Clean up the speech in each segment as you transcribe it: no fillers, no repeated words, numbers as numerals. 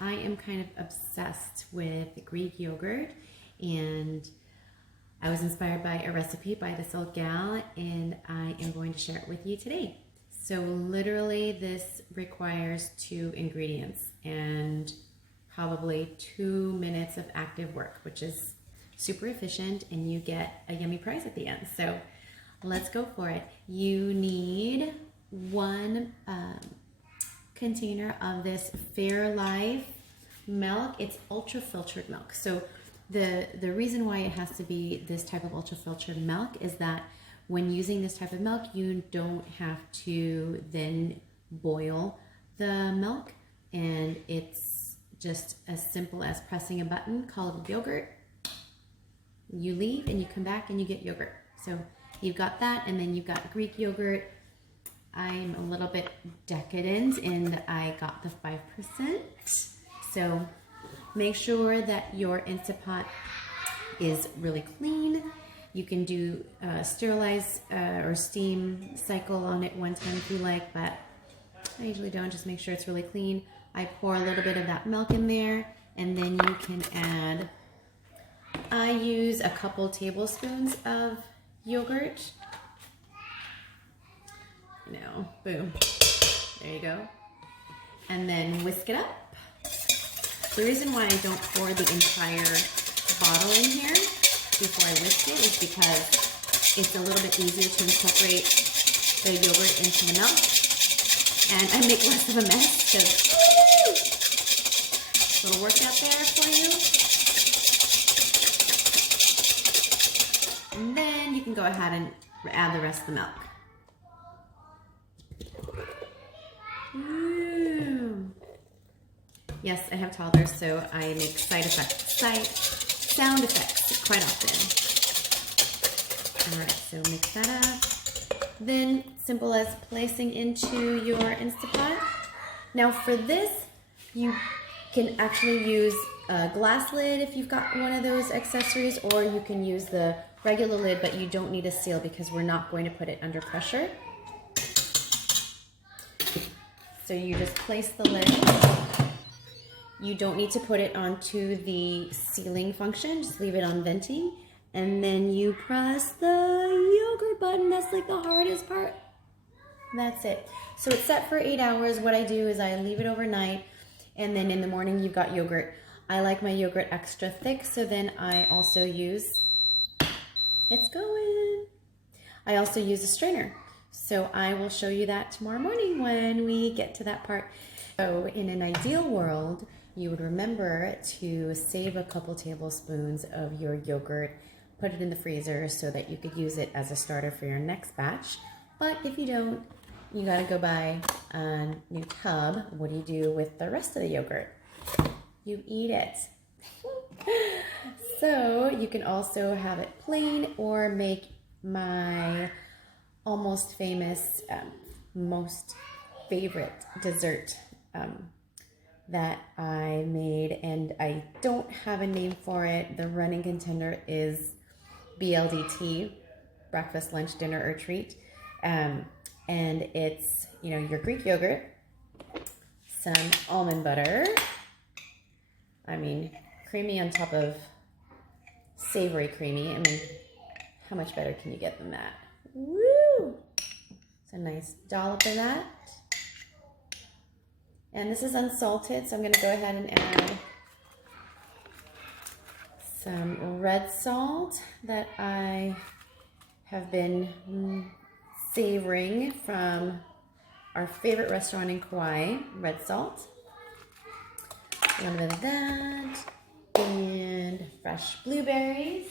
I am kind of obsessed with Greek yogurt, and I was inspired by a recipe by this old gal, and I am going to share it with you today. So literally this requires 2 ingredients and probably 2 minutes of active work, which is super efficient, and you get a yummy prize at the end. So let's go for it. You need 1 container of this Fairlife milk. It's ultra filtered milk. So the reason why it has to be this type of ultra filtered milk is that when using this type of milk, you don't have to then boil the milk, and it's just as simple as pressing a button called yogurt. You leave and you come back and you get yogurt. So you've got that, and then you've got Greek yogurt. I'm a little bit decadent and I got the 5%. So make sure that your Instapot is really clean. You can do sterilize or steam cycle on it 1 time if you like, but I usually don't. Just make sure it's really clean. I pour a little bit of that milk in there, and then you can add, I use a couple tablespoons of yogurt. Boom. There you go. And then whisk it up. The reason why I don't pour the entire bottle in here before I whisk it is because it's a little bit easier to incorporate the yogurt into the milk, and I make less of a mess because little workout there for you. And then you can go ahead and add the rest of the milk. Yes, I have toddlers, so I make sound effects quite often. All right, so mix that up. Then, simple as placing into your Instapot. Now for this, you can actually use a glass lid if you've got one of those accessories, or you can use the regular lid, but you don't need a seal because we're not going to put it under pressure. So you just place the lid. You don't need to put it onto the sealing function. Just leave it on venting. And then you press the yogurt button. That's like the hardest part. That's it. So it's set for 8 hours. What I do is I leave it overnight, and then in the morning you've got yogurt. I like my yogurt extra thick, so then I also use, it's going. I also use a strainer. So I will show you that tomorrow morning when we get to that part. So in an ideal world, you would remember to save a couple tablespoons of your yogurt, put it in the freezer so that you could use it as a starter for your next batch. But if you don't, you gotta go buy a new tub. What do you do with the rest of the yogurt? You eat it. So you can also have it plain or make my almost famous, most favorite dessert that I made, and I don't have a name for it. The running contender is BLDT, breakfast, lunch, dinner, or treat. And it's, your Greek yogurt, some almond butter. I mean, creamy on top of savory creamy. I mean, how much better can you get than that? Woo! It's a nice dollop of that. And this is unsalted, so I'm going to go ahead and add some red salt that I have been savoring from our favorite restaurant in Kauai, red salt. A little bit of that, and fresh blueberries.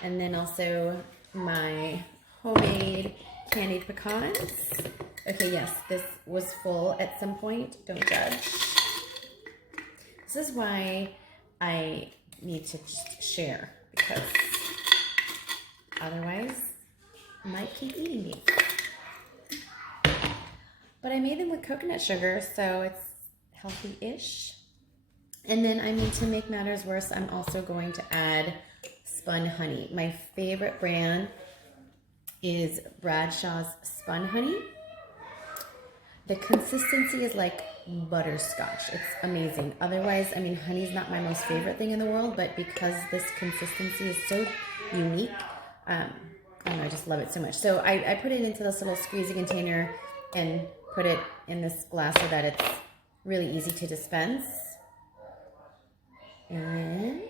And then also my homemade candied pecans. Okay, yes, this was full at some point. Don't judge. This is why I need to just share, because otherwise I might keep eating these. But I made them with coconut sugar, so it's healthy-ish. And then to make matters worse, I'm also going to add spun honey. My favorite brand is Bradshaw's Spun Honey. The consistency is like butterscotch. It's amazing. Otherwise, I mean, honey's not my most favorite thing in the world, but because this consistency is so unique, I don't know, I just love it so much. So I put it into this little squeezy container and put it in this glass so that it's really easy to dispense. And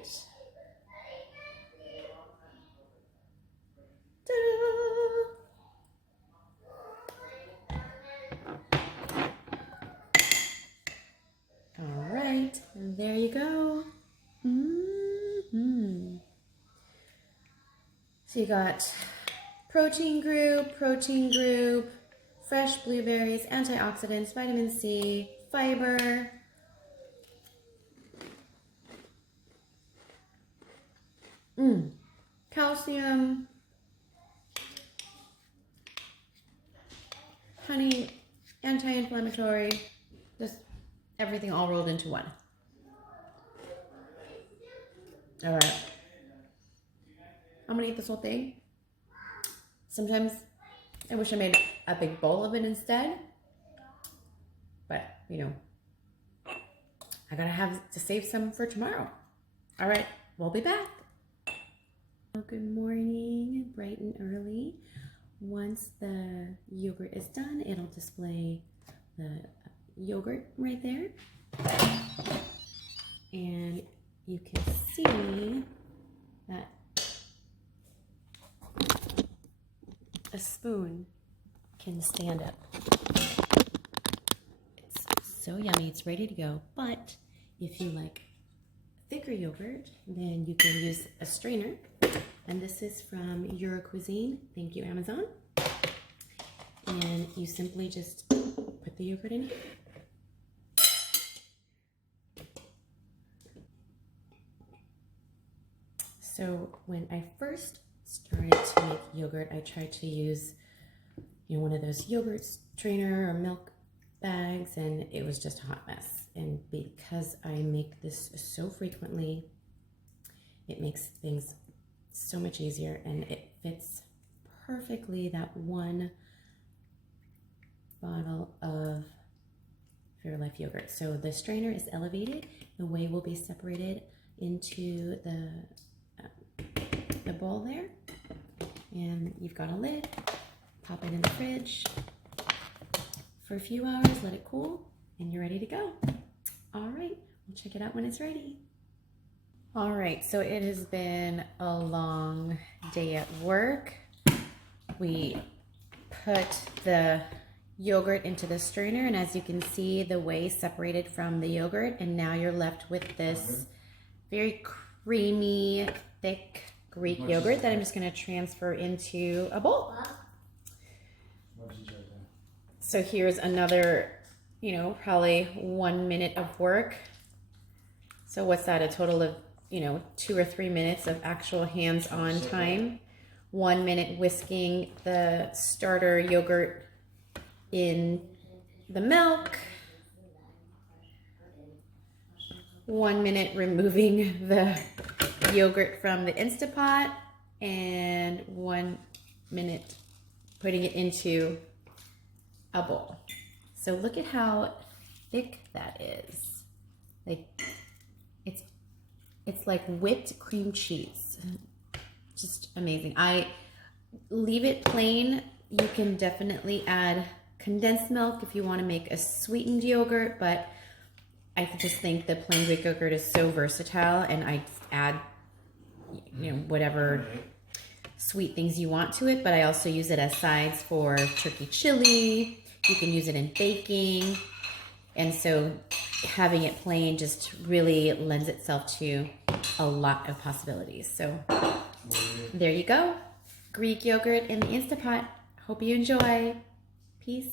all right, and there you go. So you got protein group, fresh blueberries, antioxidants, vitamin C, fiber, calcium, honey, anti-inflammatory, just everything all rolled into one. All right. I'm gonna eat this whole thing. Sometimes I wish I made a big bowl of it instead, but you know, I gotta have to save some for tomorrow. All right, we'll be back. Good morning, bright and early. Once the yogurt is done, it'll display the yogurt right there. And you can see that a spoon can stand up. It's so yummy, it's ready to go. But if you like thicker yogurt, then you can use a strainer. And this is from Your Cuisine. Thank you, Amazon. And you simply just put the yogurt in here. So when I first started to make yogurt, I tried to use, one of those yogurt strainer or milk bags, and it was just a hot mess. And because I make this so frequently, it makes things so much easier, and it fits perfectly that one bottle of Fairlife yogurt. So the strainer is elevated. The whey will be separated into the bowl there, and you've got a lid. Pop it in the fridge for a few hours, let it cool, and you're ready to go. All right, we'll check it out when it's ready. All right, so it has been a long day at work. We put the yogurt into the strainer, and as you can see, the whey separated from the yogurt, and now you're left with this very creamy, thick Greek yogurt that I'm just going to transfer into a bowl. So here's another, probably 1 minute of work. So what's that? A total of, 2 or 3 minutes of actual hands-on time. 1 minute whisking the starter yogurt in the milk. 1 minute removing the yogurt from the Instapot, and 1 minute putting it into a bowl. So look at how thick that is. It's like whipped cream cheese. Just amazing. I leave it plain. You can definitely add condensed milk if you want to make a sweetened yogurt, but I just think the plain Greek yogurt is so versatile, and I add whatever sweet things you want to it, but I also use it as sides for turkey chili. You can use it in baking, and so having it plain just really lends itself to a lot of possibilities. So there you go, Greek yogurt in the Instapot. Hope you enjoy. Peace.